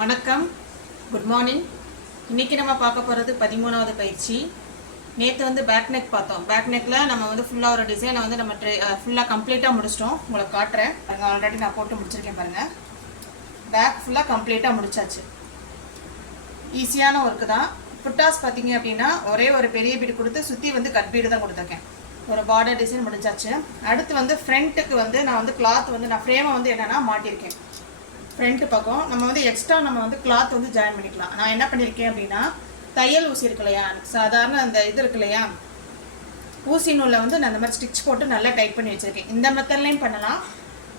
வணக்கம். Good morning இன்றைக்கி நம்ம பார்க்க போகிறது பதிமூணாவது பயிற்சி. நேற்று வந்து பேக் நெக் பார்த்தோம். பேக் நெக்கில் நம்ம வந்து ஃபுல்லாக ஒரு டிசைனை வந்து நம்ம ட்ரை ஃபுல்லாக கம்ப்ளீட்டாக முடிச்சிட்டோம். உங்களுக்கு காட்டுறேன். பாருங்கள் ஆல்ரெடி நான் போட்டு முடிச்சிருக்கேன் பாருங்கள் பேக் ஃபுல்லாக கம்ப்ளீட்டாக முடிச்சாச்சு. ஈஸியான ஒர்க்கு தான். புட்டாஸ் பார்த்தீங்க அப்படின்னா ஒரே ஒரு பெரிய பீடு கொடுத்து சுற்றி வந்து கட் பீடு தான் கொடுத்துருக்கேன். ஒரு பார்டர் டிசைன் முடிஞ்சாச்சு. அடுத்து வந்து ஃப்ரண்ட்டுக்கு வந்து நான் வந்து கிளாத் வந்து நான் ஃப்ரேமை வந்து என்னென்னா மாட்டியிருக்கேன். ஃப்ரண்ட் பக்கம் நம்ம வந்து எக்ஸ்ட்ரா நம்ம வந்து கிளாத் வந்து ஜாயின் பண்ணிக்கலாம். நான் என்ன பண்ணியிருக்கேன் அப்படின்னா தையல் ஊசி இருக்கு இல்லையா? சாதாரண அந்த இது இருக்கு இல்லையா? ஊசி நூலில் வந்து நான் அந்த மாதிரி ஸ்டிச் போட்டு நல்லா டைட் பண்ணி வச்சுருக்கேன். இந்த மெத்தட்லையும் பண்ணலாம்.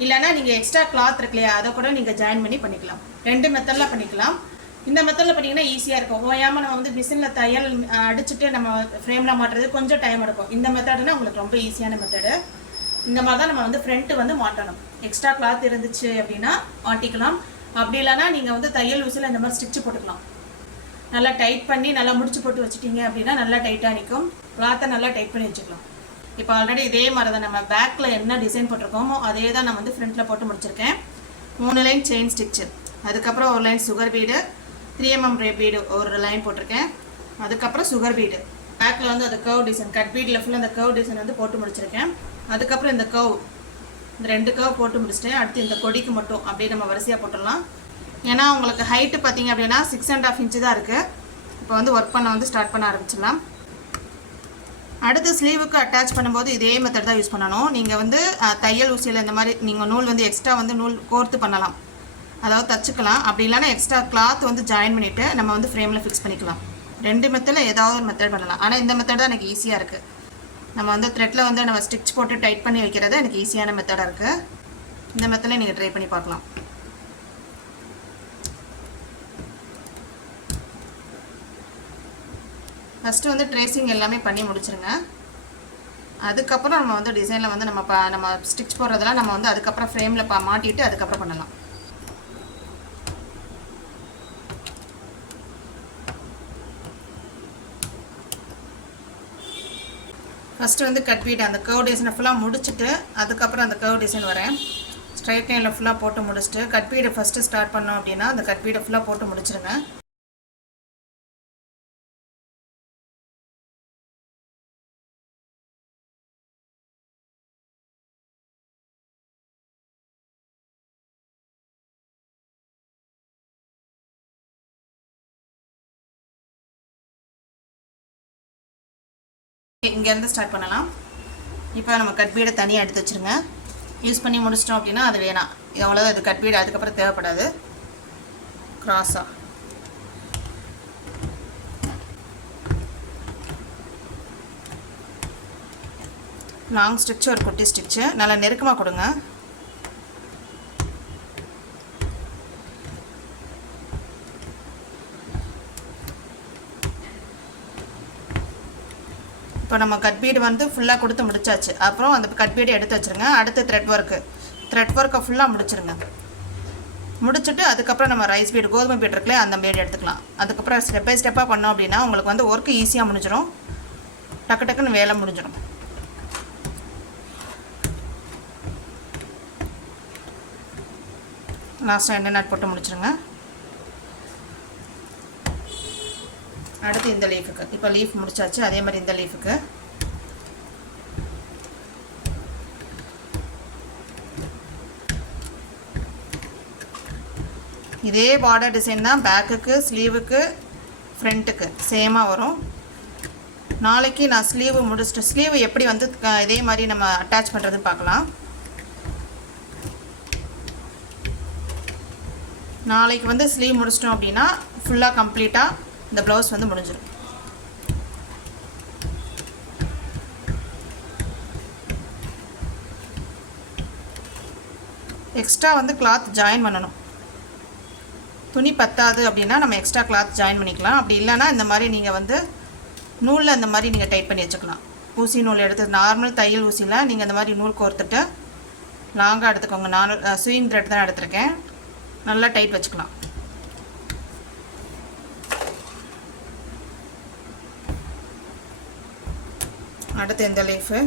இல்லைன்னா நீங்கள் எக்ஸ்ட்ரா கிளாத் இருக்கு இல்லையா? அதை கூட நீங்கள் ஜாயின் பண்ணி பண்ணிக்கலாம். ரெண்டு மெத்தடில் பண்ணிக்கலாம். இந்த மெத்தடில் பண்ணிங்கன்னா ஈஸியாக இருக்கும். ஓயாமல் நம்ம வந்து மிஷினில் தையல் அடிச்சுட்டு நம்ம ஃப்ரேமில் மாட்டுறது கொஞ்சம் டைம் எடுக்கும். இந்த மெத்தடுனா உங்களுக்கு ரொம்ப ஈஸியான மெத்தடு இந்த மாதிரி தான் நம்ம வந்து ஃப்ரண்ட்டு வந்து மாட்டணும். எக்ஸ்ட்ரா கிளாத் இருந்துச்சு அப்படின்னா மாட்டிக்கலாம். அப்படி இல்லைன்னா நீங்கள் வந்து தையல் ஊசியில் இந்த மாதிரி ஸ்டிச்சு போட்டுக்கலாம். நல்லா டைட் பண்ணி நல்லா முடிச்சு போட்டு வச்சிட்டீங்க அப்படின்னா நல்லா டைட்டாக நிற்கும். கிளாத்தை நல்லா டைட் பண்ணி வச்சுக்கலாம். இப்போ ஆல்ரெடி இதே மாதிரி தான் நம்ம பேக்கில் என்ன டிசைன் போட்டிருக்கோமோ அதே தான் நான் வந்து ஃப்ரண்ட்டில் போட்டு முடிச்சிருக்கேன். மூணு லைன் செயின் ஸ்டிச்சு அதுக்கப்புறம் ஒரு line sugar bead three MM ரே பீடு ஒரு லைன் போட்டிருக்கேன். அதுக்கப்புறம் சுகர் பீடு பேக்கில் வந்து அந்த கர்வ் டிசைன் கட் பீடில் ஃபுல்லாக அந்த கர்வ் டிசைன் வந்து போட்டு முடிச்சிருக்கேன். அதுக்கப்புறம் இந்த கவ் இந்த ரெண்டு கவ் போட்டு முடிச்சிட்டேன் அடுத்து இந்த கொடிக்கு மட்டும் அப்படியே நம்ம வரிசையாக போட்டுடலாம். ஏன்னா உங்களுக்கு ஹைட்டு பார்த்தீங்க அப்படின்னா சிக்ஸ் அண்ட் ஆஃப் இன்ச்சு தான் இருக்குது இப்போ வந்து ஒர்க் பண்ண வந்து ஸ்டார்ட் பண்ண ஆரம்பிச்சிடலாம். அடுத்து ஸ்லீவுக்கு அட்டாச் பண்ணும்போது இதே மெத்தட் தான் யூஸ் பண்ணணும். நீங்கள் வந்து தையல் ஊசியில் இந்த மாதிரி நீங்கள் நூல் வந்து எக்ஸ்ட்ரா வந்து நூல் கோர்த்து பண்ணலாம். அதாவது தச்சுக்கலாம். அப்படி இல்லைன்னா எக்ஸ்ட்ரா கிளாத் வந்து ஜாயின் பண்ணிவிட்டு நம்ம வந்து ஃப்ரேமில் ஃபிக்ஸ் பண்ணிக்கலாம். ரெண்டு மெத்தடில் ஏதாவது ஒரு மெத்தட் பண்ணலாம். ஆனால் இந்த மெத்தட் தான் எனக்கு ஈஸியாக இருக்குது நம்ம வந்து த்ரெட்டில் வந்து நம்ம ஸ்டிச் போட்டு டைட் பண்ணி வைக்கிறது எனக்கு ஈஸியான மெத்தடாக இருக்குது இந்த மெத்தடில் நீங்கள் ட்ரை பண்ணி பார்க்கலாம். ஃபஸ்ட்டு வந்து ட்ரேசிங் எல்லாமே பண்ணி முடிச்சிருங்க. அதுக்கப்புறம் நம்ம வந்து டிசைனில் வந்து நம்ம நம்ம ஸ்டிச் போடுறதெல்லாம் நம்ம வந்து அதுக்கப்புறம் ஃப்ரேமில் பா மாட்டிட்டு அதுக்கப்புறம் பண்ணலாம். ஃபஸ்ட்டு வந்து கட் பீட் அந்த கர்வ் டிசைனை ஃபுல்லாக முடிச்சுட்டு அதுக்கப்புறம் அந்த கர்வ் டிசைன் வரேன். ஸ்ட்ரைட் லைனில் ஃபுல்லாக போட்டு முடிச்சுட்டு கட் பீடை ஃபஸ்ட்டு ஸ்டார்ட் பண்ணோம் அப்படின்னா அந்த கட் பீடை ஃபுல்லாக போட்டு முடிச்சிருங்க. இங்கேருந்து ஸ்டார்ட் பண்ணலாம். இப்போ நம்ம கட் பீடை தனியாக எடுத்து வச்சுருங்க. யூஸ் பண்ணி முடிச்சிட்டோம் அப்படின்னா அது வேணாம் இது அவ்வளோதான் இது கட் பீடு அதுக்கப்புறம் தேவைப்படாது. க்ராஸாக லாங் ஸ்டிச்சு ஒரு குட்டி ஸ்டிச்சு நல்லா நெருக்கமாக கொடுங்க. இப்போ நம்ம கட் பீடு வந்து ஃபுல்லாக கொடுத்து முடிச்சாச்சு. அப்புறம் அந்த கட் எடுத்து வச்சுருங்க. அடுத்து த்ரெட் ஒர்க்கு த்ரெட் ஒர்க்கை ஃபுல்லாக முடிச்சிருங்க. முடிச்சுட்டு அதுக்கப்புறம் நம்ம ரைஸ் பீடு கோதுமை பீடு இருக்குல்ல அந்த பீடு எடுத்துக்கலாம். அதுக்கப்புறம் ஸ்டெப் பை ஸ்டெப்பாக பண்ணோம் அப்படின்னா உங்களுக்கு வந்து ஒர்க்கு ஈஸியாக முடிஞ்சிடும் டக்கு டக்குன்னு வேலை முடிஞ்சிடும் லாஸ்ட்டாக எண்ணெய் நாட் போட்டு முடிச்சிருங்க. அடுத்து இந்த லீஃபுக்கு இப்போ லீஃப் முடிச்சாச்சு. அதே மாதிரி இந்த லீஃபுக்கு இதே பார்டர் டிசைன் தான் பேக்குக்கு ஸ்லீவுக்கு ஃப்ரண்ட்டுக்கு சேமாக வரும். நாளைக்கு நான் ஸ்லீவு முடிச்சுட்டு ஸ்லீவ் எப்படி வந்து இதே மாதிரி நம்ம அட்டாச் பண்ணுறதுன்னு பார்க்கலாம். நாளைக்கு வந்து ஸ்லீவ் முடிச்சிட்டோம் அப்படின்னா ஃபுல்லாக கம்ப்ளீட்டாக இந்த ப்ளவுஸ் வந்து முடிஞ்சிடும் எக்ஸ்ட்ரா வந்து கிளாத் ஜாயின் பண்ணணும். துணி பத்தாது அப்படின்னா நம்ம எக்ஸ்ட்ரா கிளாத் ஜாயின் பண்ணிக்கலாம். அப்படி இல்லைன்னா இந்த மாதிரி நீங்கள் வந்து நூலில் இந்த மாதிரி நீங்கள் டைட் பண்ணி வச்சுக்கலாம். ஊசி நூல் எடுத்து நார்மல் தையல் ஊசியில் நீங்கள் இந்த மாதிரி நூல் கோர்த்துட்டு லாங்காக எடுத்துக்கோங்க. நான் ஸ்விங் த்ரெட் தான் எடுத்திருக்கேன். நல்லா டைட் வச்சுக்கலாம். அடுத்து இந்த லீஃபு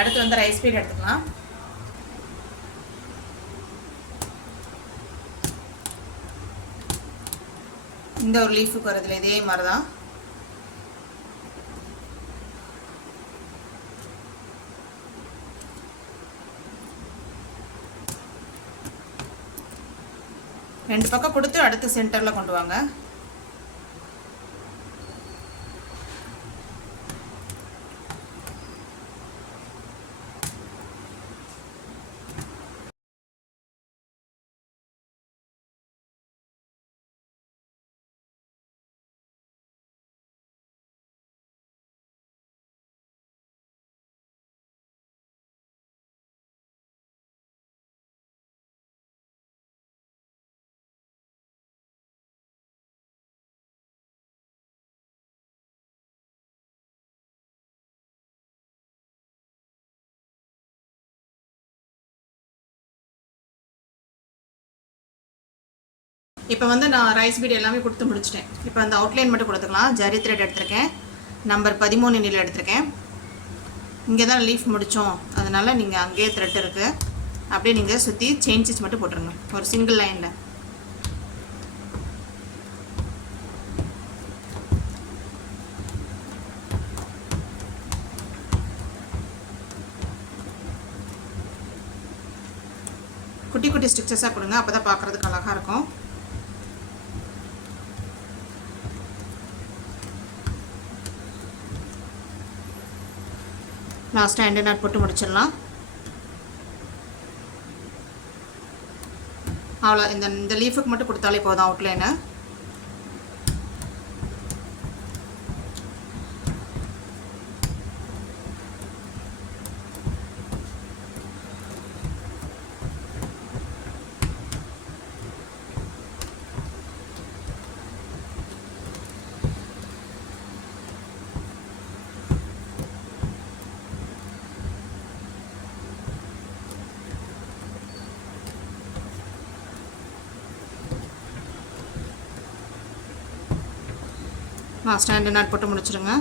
அடுத்து வந்து ரைஸ் பீட் எடுத்துக்கலாம். இந்த ஒரு லீஃபுக்கு வரதுல இதே மாதிரி தான் ரெண்டு பக்கம் கொடுத்து அடுத்து சென்டரில் கொண்டு வாங்க. இப்போ வந்து நான் ரைஸ் பீட் எல்லாமே கொடுத்து முடிச்சிட்டேன். இப்போ அந்த அவுட்லைன் மட்டும் கொடுத்துக்கலாம். ஜரி த்ரெட் எடுத்திருக்கேன். நம்பர் பதிமூணு நீல எடுத்திருக்கேன். இங்கே தான் லீஃப் முடித்தோம் அதனால் நீங்கள் அங்கேயே த்ரெட் இருக்குது அப்படியே நீங்கள் சுற்றி செயின் ஸ்டிச் மட்டும் போட்டுருங்க. ஒரு சிங்கிள் லைனில் குட்டி குட்டி ஸ்டிச்சஸாக கொடுங்க. அப்போ தான் பார்க்குறதுக்கு அழகாக இருக்கும். லாஸ்ட்டாக எண்டு நாட் போட்டு முடிச்சிடலாம். அவ்வளோ இந்த இந்த லீஃபுக்கு மட்டும் கொடுத்தாலே போதும் அவுட்லைனு ஆ ரெண்டு நாட் போட்டு முடிச்சிடுங்க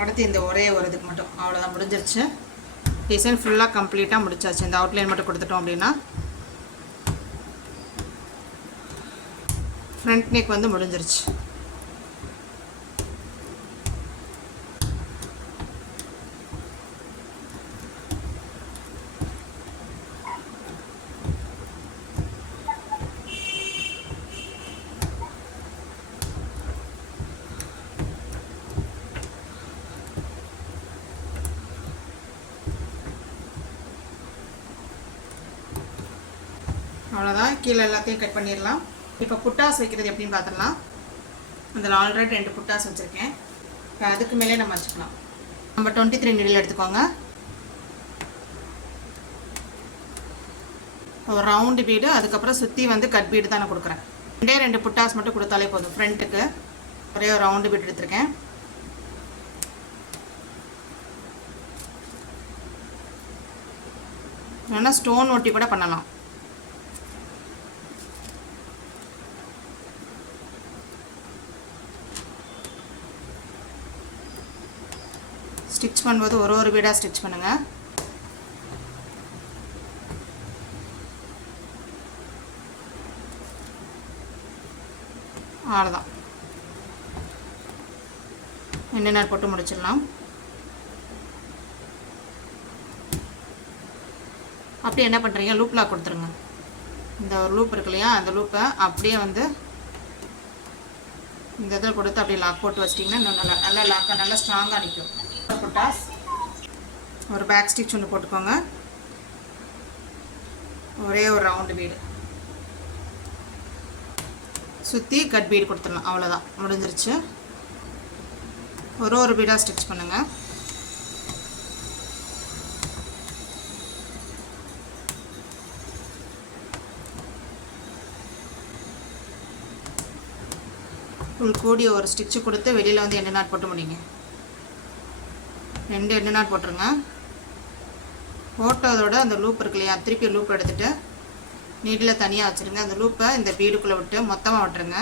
அடுத்து இந்த ஒரே ஒரு இதுக்கு மட்டும். அவ்வளோதான் முடிஞ்சிருச்சு. டிசைன் ஃபுல்லாக கம்ப்ளீட்டாக முடிச்சாச்சு. இந்த அவுட்லைன் மட்டும் கொடுத்துட்டோம் அப்படின்னா ஃப்ரண்ட் நெக் வந்து முடிஞ்சிருச்சு அவ்வளோதான் கீழே எல்லாத்தையும் கட் பண்ணிடலாம். இப்போ புட்டாஸ் வைக்கிறது எப்படின்னு பார்த்துடலாம் அதில் ஆல்ரெடி ரெண்டு புட்டாஸ் வச்சுருக்கேன். இப்போ அதுக்கு மேலே நம்ம வச்சுக்கலாம். நம்ம டுவெண்ட்டி த்ரீ நீடில் எடுத்துக்கோங்க. ஒரு ரவுண்டு பீடு அதுக்கப்புறம் சுற்றி வந்து கட் பீடு தான் நான் கொடுக்குறேன். ரெண்டே ரெண்டு புட்டாஸ் மட்டும் கொடுத்தாலே போதும். ஃப்ரண்ட்டுக்கு ஒரே ஒரு ரவுண்டு பீடு எடுத்திருக்கேன். வேணால் ஸ்டோன் ஒட்டி கூட பண்ணலாம். ஸ்டிச் பண்ணும்போது ஒரு ஒரு வீடாக ஸ்டிச் பண்ணுங்கள் அவ்வளோதான் என்னென்ன போட்டு முடிச்சிடலாம். அப்படி என்ன பண்ணுறீங்க லூப் லாக் கொடுத்துருங்க. இந்த ஒரு லூப் இருக்கு இல்லையா? அந்த லூப்பை அப்படியே வந்து இந்த இதில் கொடுத்து அப்படியே லாக் போட்டு வச்சிட்டிங்கன்னா நல்லா நல்லா லாக்காக நல்லா ஸ்ட்ராங்காக நிற்கும். புட்டாஸ். ஒரு பேக் ஸ்டிச் ஒன்று போட்டுக்கோங்க. ஒரே ஒரு ரவுண்டு பீடு சுற்றி கட் பீடு கொடுத்துடலாம் அவ்வளோதான் முடிஞ்சிருச்சு. ஒரு ஒரு பீடாக ஸ்டிச் பண்ணுங்கள் உள் கூடிய ஒரு ஸ்டிச்சு கொடுத்து வெளியில் வந்து எண்டு நாட் போட்டு முடியுங்க ரெண்டு எண்டு நாள் போட்டுருங்க. போட்டதோட அந்த லூப் இருக்கு இல்லையா திருப்பி லூப் எடுத்துகிட்டு நீட்டில் தனியாக வச்சுருங்க. அந்த லூப்பை இந்த பீடுக்குள்ளே விட்டு மொத்தமாக விட்டுருங்க.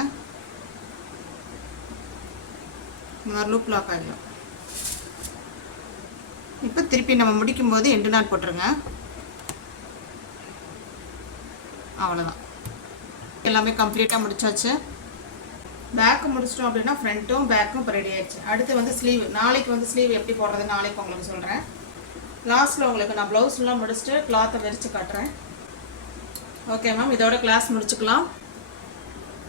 இந்த மாதிரி லூப் லாக் ஆகிடும் இப்போ திருப்பி நம்ம முடிக்கும்போது எண்டு நாள் போட்டுருங்க. அவ்வளோதான் எல்லாமே கம்ப்ளீட்டாக முடிச்சாச்சு. பேக்கு முடிச்சிட்டோம் அப்படின்னா ஃப்ரண்ட்டும் பேக்கும் இப்போ ரெடி ஆயிடுச்சு. அடுத்து வந்து ஸ்லீவ் நாளைக்கு வந்து ஸ்லீவ் எப்படி போடுறது? நாளைக்கு உங்களுக்கு சொல்கிறேன் லாஸ்ட்டில் உங்களுக்கு நான் ப்ளவுஸ்லாம் முடிச்சுட்டு கிளாத்தை விரித்து காட்டுறேன். ஓகே மேம் இதோட கிளாஸ் முடிச்சுக்கலாம்.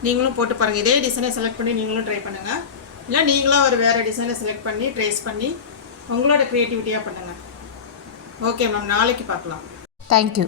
நீங்களும் போட்டு பாருங்கள் இதே டிசைனை செலக்ட் பண்ணி நீங்களும் ட்ரை பண்ணுங்கள் இல்லை நீங்களும் ஒரு வேறு டிசைனை செலக்ட் பண்ணி ட்ரேஸ் பண்ணி உங்களோட க்ரியேட்டிவிட்டியாக பண்ணுங்கள் ஓகே மேம் நாளைக்கு பார்க்கலாம். தேங்க்யூ